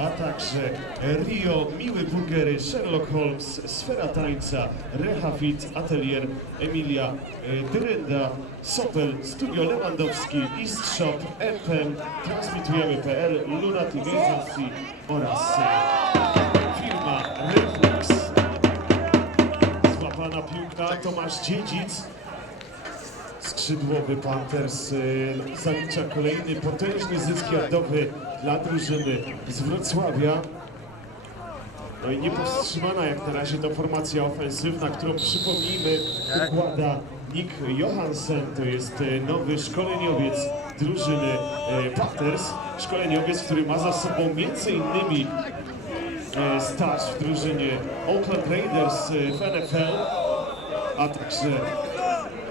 a także Rio, Miły Burgery, Sherlock Holmes, Sfera Tańca, Rehafit, Atelier, Emilia e, Dyrynda, Sopel, Studio Lewandowski, East Shop, FM, Transmitujemy.pl, Luna TV Agency oraz e, firma Reflex. Złapana piłka, Tomasz Dziedzic. Skrzydłowy Panthers zalicza kolejny potężny zysk jardowy dla drużyny z Wrocławia. No i niepowstrzymana jak na razie to formacja ofensywna, którą przypomnijmy układa Nick Johansen, to jest y, nowy szkoleniowiec drużyny y, Panthers. Szkoleniowiec, który ma za sobą innymi e, staż w drużynie Oakland Raiders e, w NFL, a także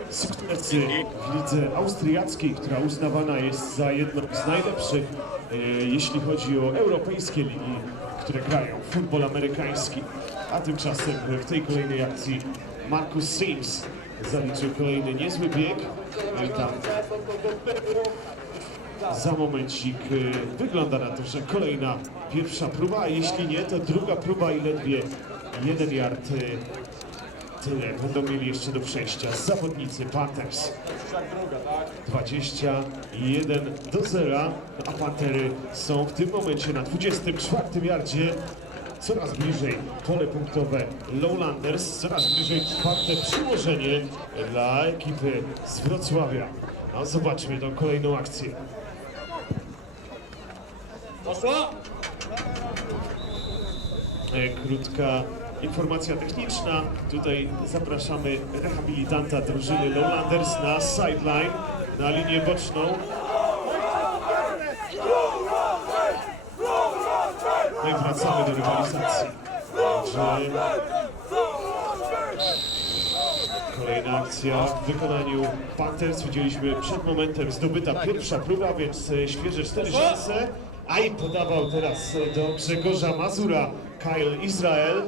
sukcesy w lidze austriackiej, która uznawana jest za jedną z najlepszych, e, jeśli chodzi o europejskie ligi, które grają futbol amerykański. A tymczasem w tej kolejnej akcji Marcus Sims zaliczył kolejny niezły bieg. I tam za momencik y, wygląda na to, że kolejna pierwsza próba, a jeśli nie, to druga próba i ledwie jeden yard. Tyle będą mieli jeszcze do przejścia zawodnicy Panthers. 21 do 0, a Pantery są w tym momencie na 24 yardzie. Coraz bliżej pole punktowe Lowlanders, coraz bliżej czwarte przyłożenie dla ekipy z Wrocławia. No, zobaczmy tą kolejną akcję. E, Krótka informacja techniczna. Tutaj zapraszamy rehabilitanta drużyny Lowlanders na sideline, na linię boczną. No i wracamy do rywalizacji. Kolejna akcja w wykonaniu Panthers. Widzieliśmy przed momentem zdobyta pierwsza próba, więc e, świeże cztery szanse. A i podawał teraz e, do Grzegorza Mazura Kyle Izrael.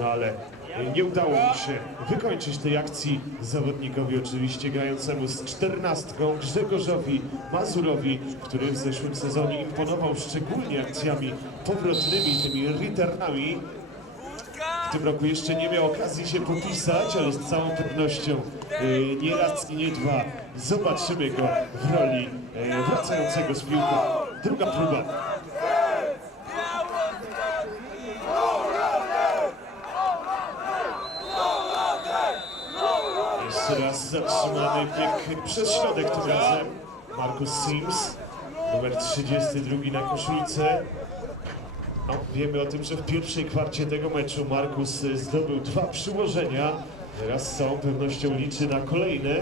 No ale nie udało mu się wykończyć tej akcji zawodnikowi oczywiście grającemu z czternastką Grzegorzowi Mazurowi, który w zeszłym sezonie imponował szczególnie akcjami powrotnymi, tymi returnami. W tym roku jeszcze nie miał okazji się popisać, ale z całą pewnością y, nie raz i nie dwa zobaczymy go w roli y, wracającego z piłką. Druga próba. Jeszcze raz zatrzymany bieg przez środek tym razem. Marcus Sims, numer 32 na koszulce. No, wiemy o tym, że w pierwszej kwarcie tego meczu Markus zdobył dwa przyłożenia. Teraz z całą pewnością liczy na kolejne.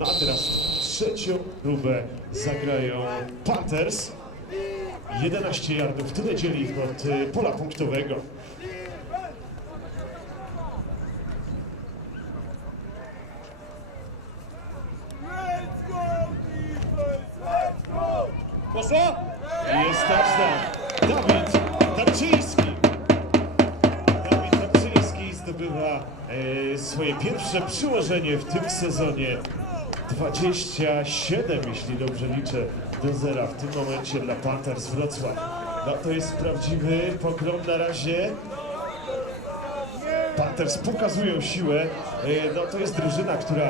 No a teraz trzecią próbę zagrają Panthers. 11 yardów tyle dzieli od pola punktowego. Przyłożenie w tym sezonie. 27, jeśli dobrze liczę, do zera w tym momencie dla Panthers Wrocław. No to jest prawdziwy pogrom na razie. Panthers pokazują siłę. E, No to jest drużyna, która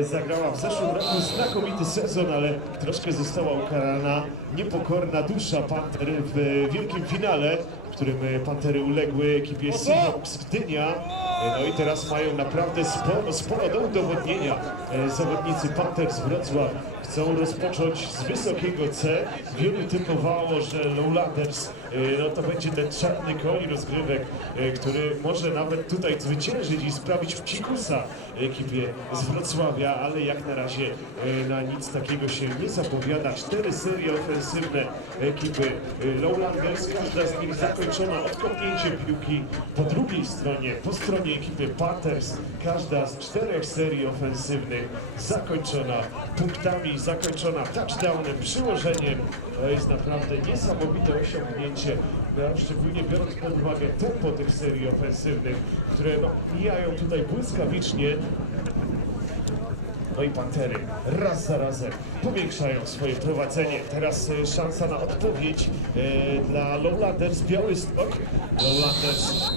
e, zagrała w zeszłym roku znakomity sezon, ale troszkę została ukarana. Niepokorna dusza Panter w e, wielkim finale, w którym e, Pantery uległy ekipie Seahawks Gdynia. E, No i teraz mają naprawdę sporo, sporo do udowodnienia. E, Zawodnicy Panthers Wrocław chcą rozpocząć z wysokiego C. Wielu typowało, że Lowlanders no to będzie ten czarny koń rozgrywek, który może nawet tutaj zwyciężyć i sprawić pcikusa ekipie z Wrocławia, ale jak na razie na nic takiego się nie zapowiada. Cztery serie ofensywne ekipy Lowlanders, każda z nich zakończona odkopnięciem piłki po drugiej stronie, po stronie ekipy Panthers. Każda z czterech serii ofensywnych zakończona punktami, zakończona touchdownem, przyłożeniem. To jest naprawdę niesamowite osiągnięcie, no, szczególnie biorąc pod uwagę tempo tych serii ofensywnych, które no, mijają tutaj błyskawicznie. No i Pantery raz za razem powiększają swoje prowadzenie. Teraz e, szansa na odpowiedź e, dla Lowlanders Białystok. Lowlanders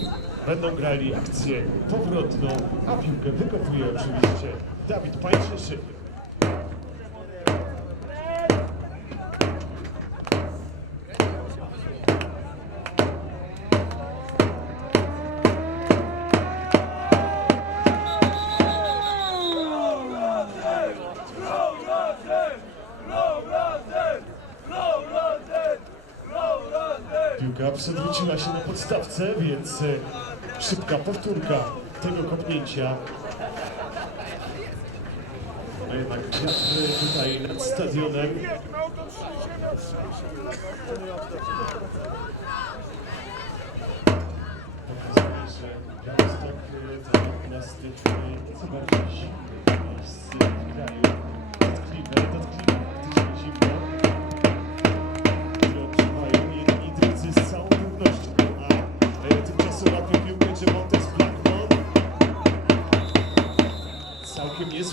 będą grali akcję powrotną, a piłkę wykopuje oczywiście Dawid Pańczyszy. Piłka przewróciła się na podstawce, więc e, szybka powtórka tego kopnięcia. No jednak wiatr tutaj nad stadionem. Pokazuje, że to jedna z tych nieco bardziej miejsc w kraju.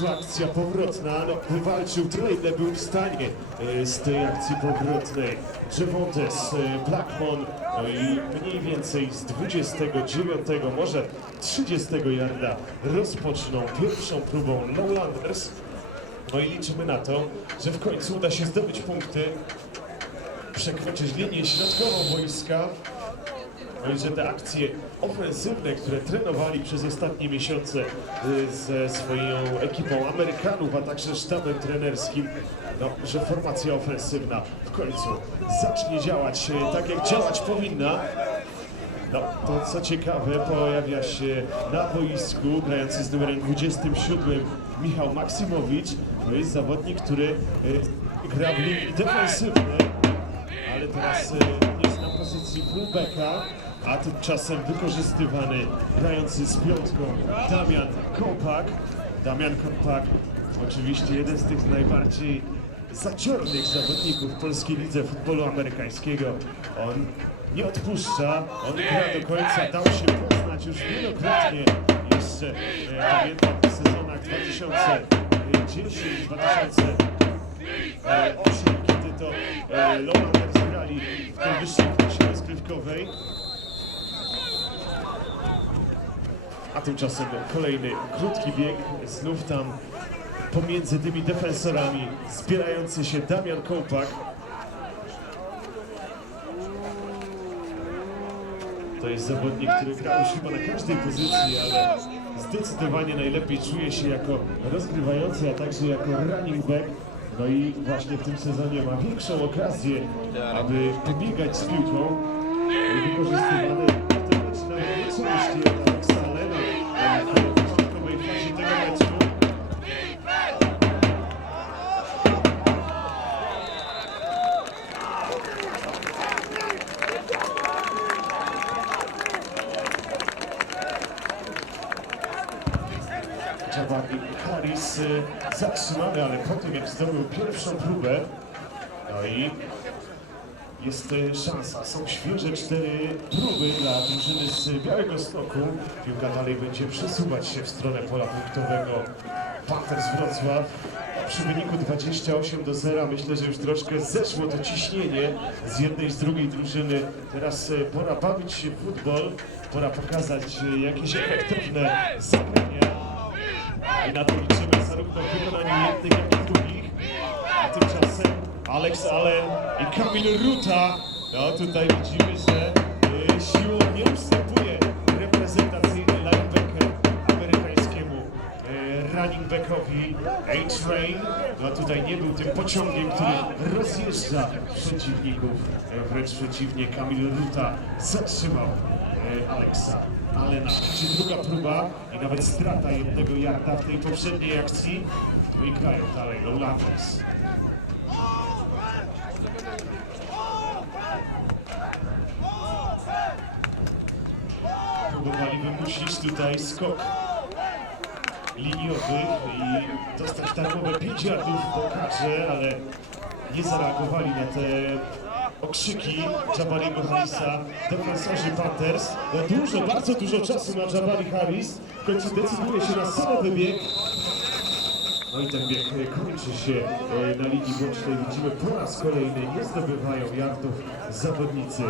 Akcja powrotna, no wywalczył tyle, ile był w stanie e, z tej akcji powrotnej. Javontes e, Blackmon, no i mniej więcej z 29, może 30 yarda rozpoczną pierwszą próbą Lowlanders. No i liczymy na to, że w końcu uda się zdobyć punkty, przekroczyć linię środkową wojska. Że te akcje ofensywne, które trenowali przez ostatnie miesiące y, ze swoją ekipą Amerykanów, a także sztabem trenerskim, no, że formacja ofensywna w końcu zacznie działać y, tak, jak działać powinna. No, to co ciekawe, pojawia się na boisku grający z numerem 27 Michał Maksymowicz. To jest zawodnik, który y, gra w linii defensywnej ale teraz e, jest na pozycji fullbacka, a tymczasem wykorzystywany grający z piątką Damian Kopak. Damian Kopak, oczywiście jeden z tych najbardziej zaciornych zawodników polskiej lidze futbolu amerykańskiego. On nie odpuszcza, on gra do końca, dał się poznać już wielokrotnie jeszcze, e, pamiętam w sezonach 2010-2011 e, osiem, kiedy to e, Lowlanders grali w tej wyższej klasie rozgrywkowej. A tymczasem kolejny krótki bieg, znów tam pomiędzy tymi defensorami zbierający się Damian Kołpak. To jest zawodnik, który grał już chyba na każdej pozycji, ale zdecydowanie najlepiej czuje się jako rozgrywający, a także jako running back. No i właśnie w tym sezonie ma większą okazję, aby pobiegać z piłką. I wykorzystywany Harris y, zatrzymany, ale po tym jak zdobył pierwszą próbę, no i jest y, szansa. Są świeże cztery próby dla drużyny z Białego Stoku. Piłka dalej będzie przesuwać się w stronę pola punktowego Panthers Wrocław. Przy wyniku 28 do 0 myślę, że już troszkę zeszło to ciśnienie z jednej z drugiej drużyny. Teraz y, pora bawić się w futbol, pora pokazać jakieś efektowne zagrania. I na to liczymy zarówno w jednych, jak i drugich. A tymczasem Alex Allen i Kamil Ruta. No tutaj widzimy, że y, siłą nie ustępuje reprezentacyjny linebacker amerykańskiemu y, running backowi A-Train. No tutaj nie był tym pociągiem, który rozjeżdża przeciwników. Y, Wręcz przeciwnie, Kamil Ruta zatrzymał y, Alexa Allena. Czy druga próba i nawet strata jednego jarda w tej poprzedniej akcji. No i grają dalej Lowlanders. Próbowali wymusić tutaj skok liniowy i dostać darmowe 5 yardów po karze, ale nie zareagowali na te okrzyki Jabariego Harrisa, defensorzy Panthers. No dużo, bardzo dużo czasu ma Jabari Harris. W końcu decyduje się na solo wybieg. No i ten bieg e, kończy się e, na linii bocznej. Widzimy po raz kolejny nie zdobywają yardów zawodnicy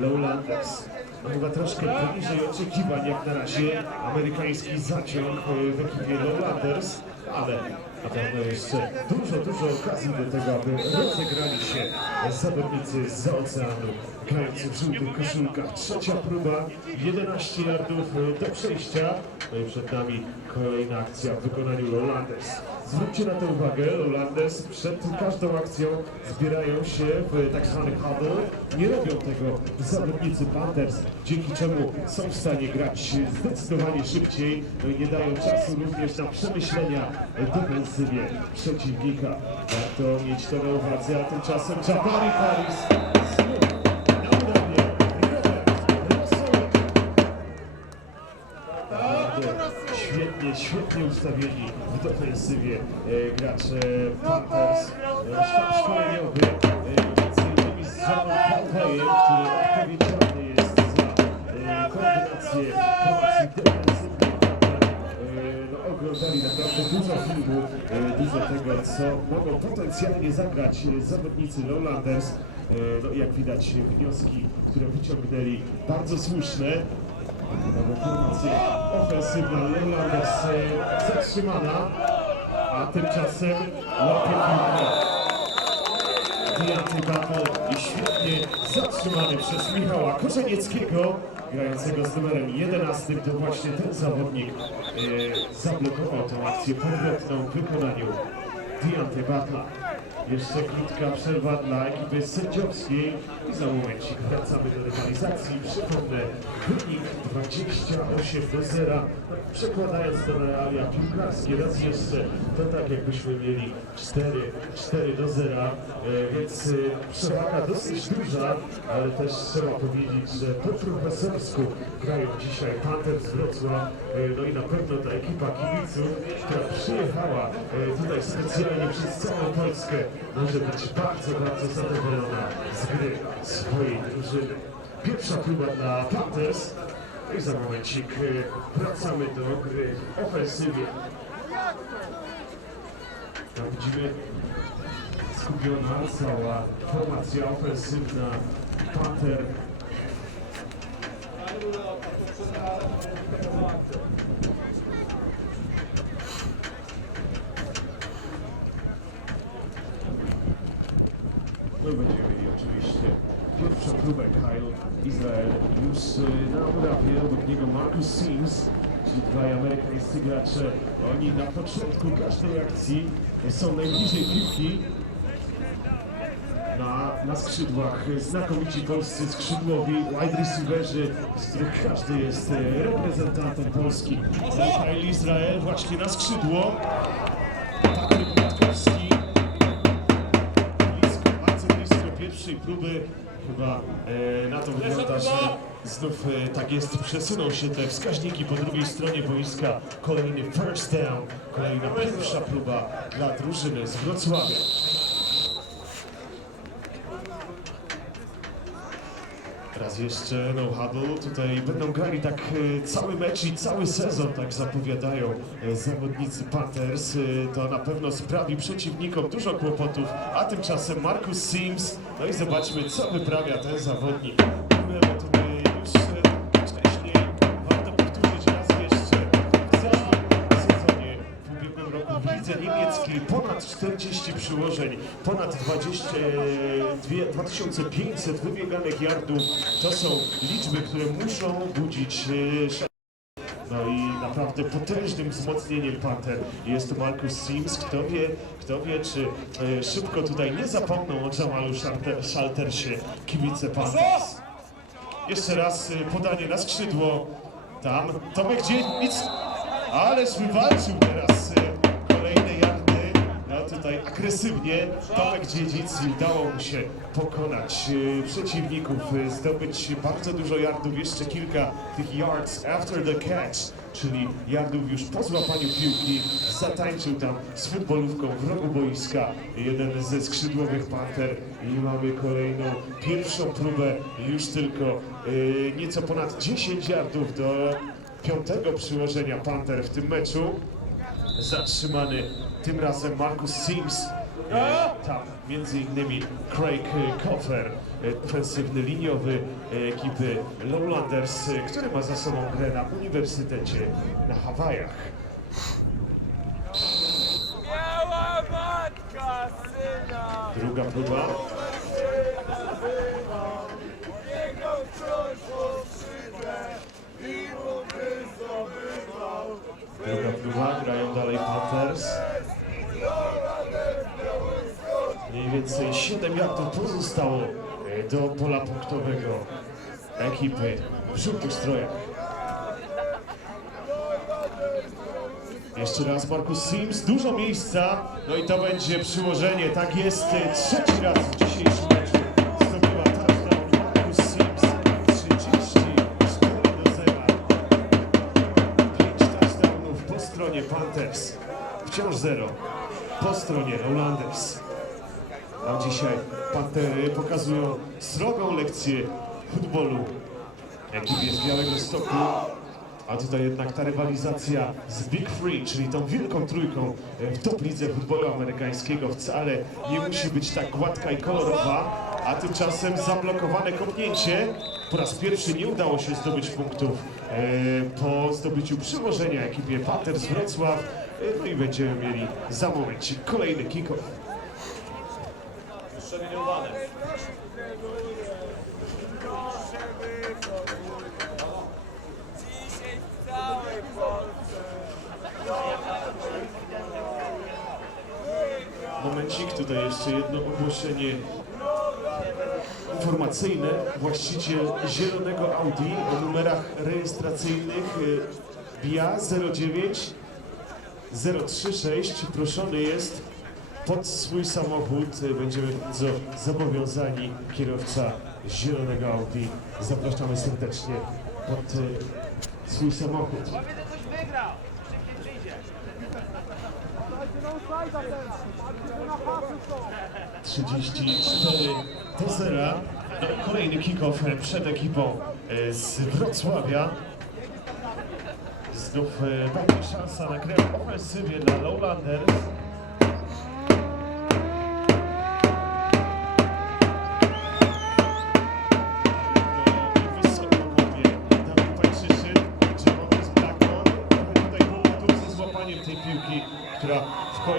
Lowlanders. No chyba troszkę poniżej oczekiwań jak na razie amerykański zaciąg e, w ekipie Lowlanders, ale na pewno jeszcze dużo, dużo okazji do tego, aby rozegrali się zawodnicy z oceanu grający w żółtych koszulkach. Trzecia próba, 11 yardów do przejścia. No i przed nami kolejna akcja w wykonaniu Lowlanders. Zwróćcie na to uwagę, Lowlanders przed każdą akcją zbierają się w tak zwany huddle. Nie robią tego zawodnicy Panthers, dzięki czemu są w stanie grać zdecydowanie szybciej no i nie dają czasu również na przemyślenia defensywie przeciwnika. Warto mieć to na uwadze, a tymczasem Jabari Harris Świetnie, świetnie ustawieni w defensywie e, gracze Panthers. E, Sztab szkoleniowy, e, między innymi z Johnem Conwayem, który odpowiedzialny jest za e, koordynację oglądali naprawdę dużo filmu, e, dużo tego, co mogą potencjalnie zagrać e, zawodnicy Lowlanders. E, No, jak widać, wnioski, które wyciągnęli, bardzo słuszne. Bo formacja ofensywna Lowlanders zatrzymana, a tymczasem łapie. Dianty Battle i świetnie zatrzymany przez Michała Korzenieckiego, grającego z numerem 11. To właśnie ten zawodnik e, zablokował tą akcję powrotną w wykonaniu Dianty Battle. Jeszcze krótka przerwa dla ekipy sędziowskiej i za momencik wracamy do rywalizacji. Przypomnę, wynik 28 do 0. Przekładając to na realia piłkarskie, raz jeszcze to tak jakbyśmy mieli 4, 4 do 0, e, więc e, przewaga dosyć duża, ale też trzeba powiedzieć, że po profesorsku grają dzisiaj Panthers z Wrocław, e, no i na pewno ta ekipa kibiców, która przyjechała e, tutaj specjalnie przez całą Polskę, może być bardzo, bardzo zadowolona z gry swojej drużyny. Pierwsza próba dla Panthers. No I za momencik e, wracamy do gry w ofensywie. Tam widzimy skupiona cała formacja ofensywna Panther. No i będziemy mieli oczywiście pierwszą próbę Kyle Izrael już y, na murawie, obok niego Marcus Sims, czyli dwaj amerykańscy gracze. Oni na początku każdej akcji są najbliżej piłki. Na, na skrzydłach znakomici polscy skrzydłowi, wide receiverzy, z których każdy jest e, reprezentantem Polski. Kyle Izrael właśnie na skrzydło. Patryk Matkowski blisko, bardzo blisko pierwszej próby. Chyba e, na to wygląda, że znów e, tak jest, przesuną się te wskaźniki po drugiej stronie boiska. Kolejny first down, kolejna pierwsza próba dla drużyny z Wrocławia. Jeszcze no huddle, tutaj będą grali tak e, cały mecz i cały sezon, tak zapowiadają e, zawodnicy Panthers. E, To na pewno sprawi przeciwnikom dużo kłopotów, a tymczasem Marcus Sims, no i zobaczmy co wyprawia ten zawodnik. 40 przyłożeń, ponad 20, e, dwie- 2500 wybieganych yardów. To są liczby, które muszą budzić e, no i naprawdę potężnym wzmocnieniem Panther jest to Marcus Sims. Kto wie, kto wie, czy e, szybko tutaj nie zapomną o Jamalu Shalter, Shaltersie kibice Panthers. Jeszcze raz e, podanie na skrzydło. Tam Tomek Dziedzic, ależ wywalczył teraz e, tutaj agresywnie Tomek Dziedzic udało mu się pokonać e, przeciwników, e, zdobyć bardzo dużo yardów, jeszcze kilka tych yards after the catch, czyli yardów już po złapaniu piłki. Zatańczył tam z futbolówką w rogu boiska jeden ze skrzydłowych Panther i mamy kolejną pierwszą próbę już tylko e, nieco ponad 10 yardów do piątego przyłożenia Panther w tym meczu. Zatrzymany tym razem Marcus Sims. E, Tam między innymi Craig Coffer, e, defensywny liniowy e, ekipy Lowlanders, e, który ma za sobą grę na Uniwersytecie na Hawajach. Biała matka syna! Druga próba. Druga próba, grają dalej Panthers. Mniej więcej 7 yardów pozostało e, do pola punktowego ekipy w żółtych strojach. Jeszcze raz Marcus Sims, dużo miejsca, no i to będzie przyłożenie, tak jest, e, trzeci raz w dzisiejszym meczu zdobyła touchdown Marcus Sims, 34 do 0. 5 touchdownów po stronie Panthers, wciąż 0 po stronie Lowlanders. Tam dzisiaj Pantery pokazują srogą lekcję futbolu ekipie z Białego Stoku. A tutaj jednak ta rywalizacja z Big Three, czyli tą wielką trójką w top lidze futbolu amerykańskiego wcale nie musi być tak gładka i kolorowa, a tymczasem zablokowane kopnięcie. Po raz pierwszy nie udało się zdobyć punktów e, po zdobyciu przyłożenia ekipie Panthers Wrocław. E, No i będziemy mieli za momencik kolejny kick-off. Przemieniowane. Proszę wykonuj. Dzisiaj w całej Polsce. Momencik, tutaj jeszcze jedno ogłoszenie informacyjne. Właściciel zielonego Audi o numerach rejestracyjnych BIA 09 036 proszony jest pod swój samochód. Y, Będziemy bardzo zobowiązani. Kierowca zielonego Audi. Zapraszamy serdecznie pod y, swój samochód. Coś wygrał. Przyjdzie. 34 do 0. No, kolejny kick-off przed ekipą z Wrocławia. Znów będzie szansa na grę w ofensywie dla Lowlanders.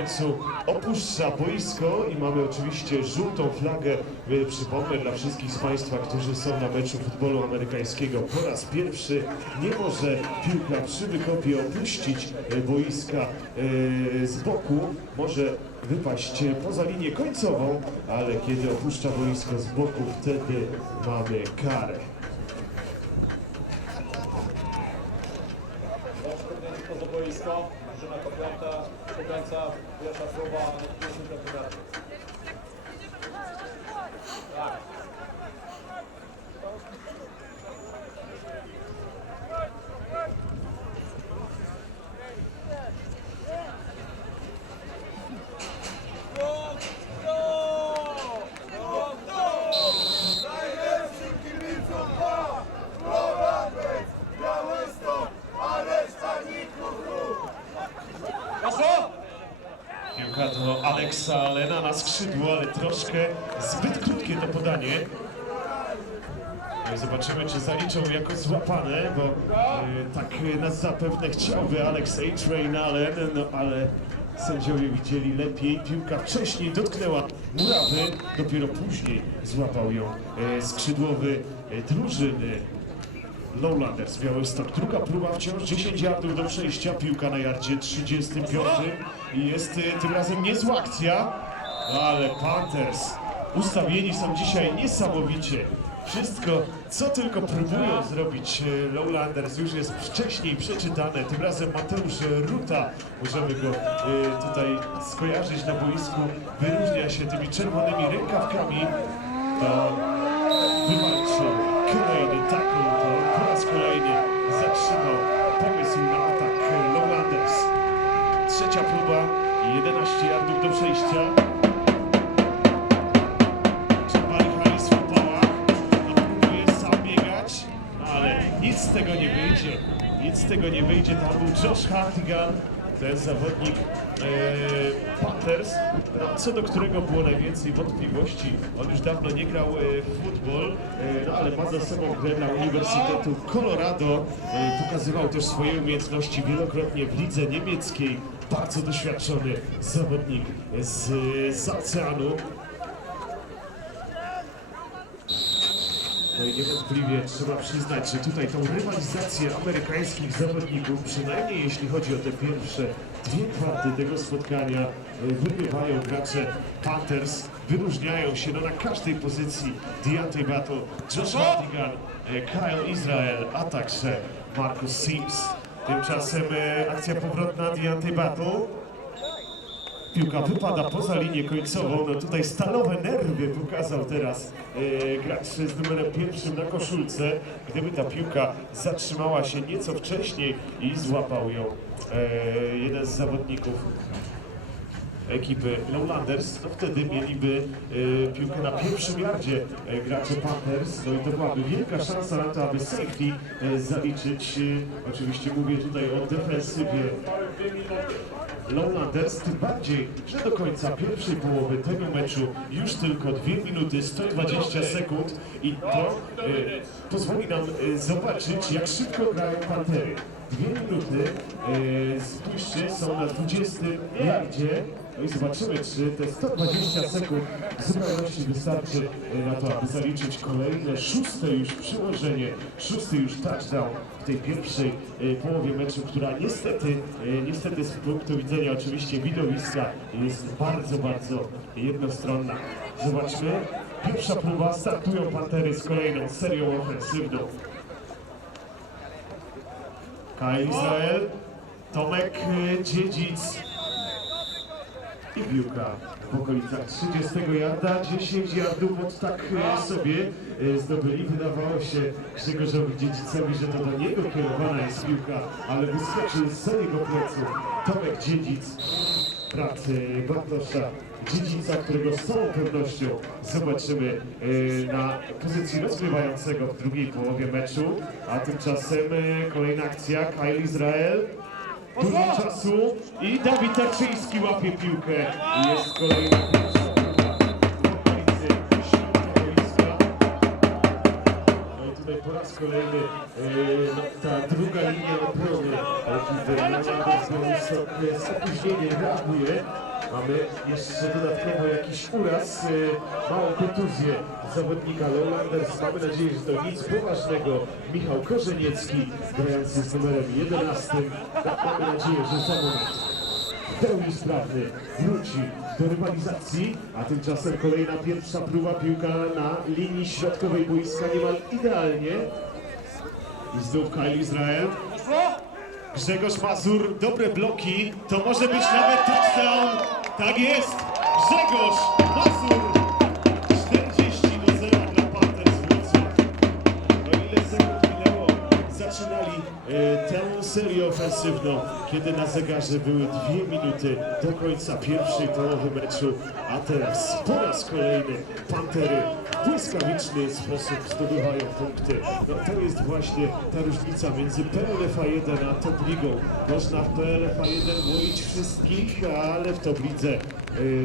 Końcu opuszcza boisko i mamy oczywiście żółtą flagę. Y, Przypomnę dla wszystkich z Państwa, którzy są na meczu futbolu amerykańskiego. Po raz pierwszy nie może piłka przy wykopie opuścić y, boiska y, z boku. Może wypaść poza linię końcową, ale kiedy opuszcza boisko z boku, wtedy mamy karę. Poza boisko, drużyna kopiąta, do końca pierwsza próba, 10 metrów. Najlepszym kibicom dwa! Lowlanders, Białystok, a reszta ników ruch! Piłka do Aleksa Lena na skrzydło, ale troszkę zbyt krótkie to podanie. No Zobaczymy, czy zaliczą jako złapane, bo e, tak nas zapewne chciałby Alex A-Train Allen, no ale sędziowie widzieli lepiej. Piłka wcześniej dotknęła murawy, dopiero później złapał ją e, skrzydłowy e, drużyny Lowlanders Białystok. Druga próba wciąż 10 yardów do przejścia. Piłka na yardzie 35 i jest y, tym razem niezła akcja, ale Panthers ustawieni są dzisiaj niesamowicie. Wszystko, co tylko próbują zrobić y, Lowlanders już jest wcześniej przeczytane. Tym razem Mateusz Ruta, możemy go y, tutaj skojarzyć na boisku, wyróżnia się tymi czerwonymi rękawkami. To wywalczył kolejny tackle, to po raz kolejny zatrzymał pomysł na. Trzecia próba, 11 yardów do przejścia. Nic z tego nie wyjdzie. Nic z tego nie wyjdzie, tam był Josh Hartigan, ten zawodnik e, Panthers, co do którego było najwięcej wątpliwości. On już dawno nie grał e, w futbol, e, no, ale ma za sobą grę na Uniwersytetu Colorado. E, pokazywał też swoje umiejętności wielokrotnie w lidze niemieckiej. Bardzo doświadczony zawodnik z, z oceanu. No i niewątpliwie trzeba przyznać, że tutaj tą rywalizację amerykańskich zawodników, przynajmniej jeśli chodzi o te pierwsze dwie kwarty tego spotkania, wygrywają gracze Panthers, wyróżniają się no, na każdej pozycji Deontay Battle, Josh Hartigan, e, Kyle Israel, a także Marcus Sims. Tymczasem e, akcja powrotna Deontay Battle. Piłka wypada poza linię końcową. No tutaj stalowe nerwy pokazał teraz e, gracz z numerem pierwszym na koszulce. Gdyby ta piłka zatrzymała się nieco wcześniej i złapał ją e, jeden z zawodników ekipy Lowlanders, no wtedy mieliby e, piłkę na pierwszym yardzie e, gracze Panthers, no i to byłaby wielka szansa na to, aby safety e, zaliczyć. E, oczywiście mówię tutaj o defensywie Lowlanders, tym bardziej, że do końca pierwszej połowy tego meczu już tylko 2 minuty 120 sekund i to e, pozwoli nam e, zobaczyć, jak szybko grają Pantery. Dwie minuty, e, spójrzcie, są na 20 yardzie, no i zobaczymy, czy te 120 sekund w zupełności wystarczy e, na to, aby zaliczyć kolejne, szóste już przyłożenie, szósty już touchdown w tej pierwszej e, połowie meczu, która niestety, e, niestety z punktu widzenia oczywiście widowiska jest bardzo, bardzo jednostronna. Zobaczmy. Pierwsza próba, startują Pantery z kolejną serią ofensywną. Kyle Izrael, Tomek Dziedzic piłka w okolicach 30 yarda, 10 yardów od tak e, sobie e, zdobyli. Wydawało się Grzegorzowi Dziedzicowi, że to do niego kierowana jest piłka, ale wyskoczył z jego pleców Tomek Dziedzic, brat e, Bartosza Dziedzica, którego z całą pewnością zobaczymy na pozycji rozgrywającego w drugiej połowie meczu, a tymczasem kolejna akcja, Kyle Izrael, Dużo czasu i Dawid Tarczyński łapie piłkę. Jest kolejna. No tutaj po raz kolejny e, ta druga linia obrony ekipy z z opóźnieniem reaguje. Mamy jeszcze dodatkowo jakiś uraz, e, małą kontuzję zawodnika Lowlanders. Mamy nadzieję, że to nic poważnego. Michał Korzeniecki, grający z numerem 11. Mamy nadzieję, że zawodnik pełni sprawny wróci do rywalizacji, a tymczasem kolejna pierwsza próba piłka na linii środkowej boiska niemal idealnie. I znów Kyle Izrael. Grzegorz Mazur, dobre bloki, to może być nawet touchdown. Tak jest, Grzegorz Mazur. Serię ofensywną, kiedy na zegarze były dwie minuty do końca pierwszej połowy meczu, a teraz po raz kolejny Pantery w błyskawiczny sposób zdobywają punkty. No to jest właśnie ta różnica między PLFA 1 a Top Ligą. Można w PLFA 1 łoić wszystkich, ale w Top Lidze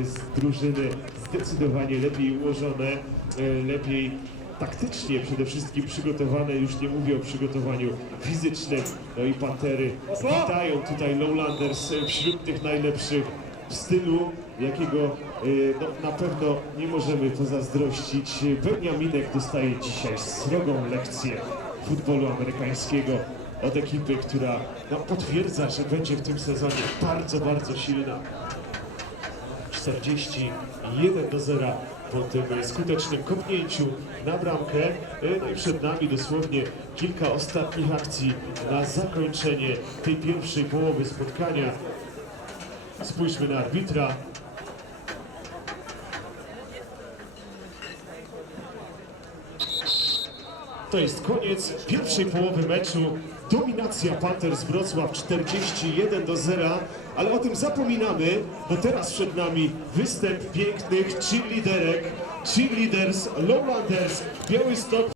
z drużyny zdecydowanie lepiej ułożone, e, lepiej taktycznie przede wszystkim przygotowane, już nie mówię o przygotowaniu fizycznym. No i Pantery witają tutaj Lowlanders e, wśród tych najlepszych w stylu, jakiego e, no, na pewno nie możemy pozazdrościć. Beniaminek dostaje dzisiaj srogą lekcję futbolu amerykańskiego od ekipy, która no, potwierdza, że będzie w tym sezonie bardzo, bardzo silna. 41 do 0 po tym skutecznym kopnięciu na bramkę. No i przed nami dosłownie kilka ostatnich akcji na zakończenie tej pierwszej połowy spotkania. Spójrzmy na arbitra. To jest koniec pierwszej połowy meczu. Dominacja Panthers Wrocław 41 do 0, ale o tym zapominamy, bo teraz przed nami występ pięknych cheerleaderek, cheerleaders Lowlanders Białystok.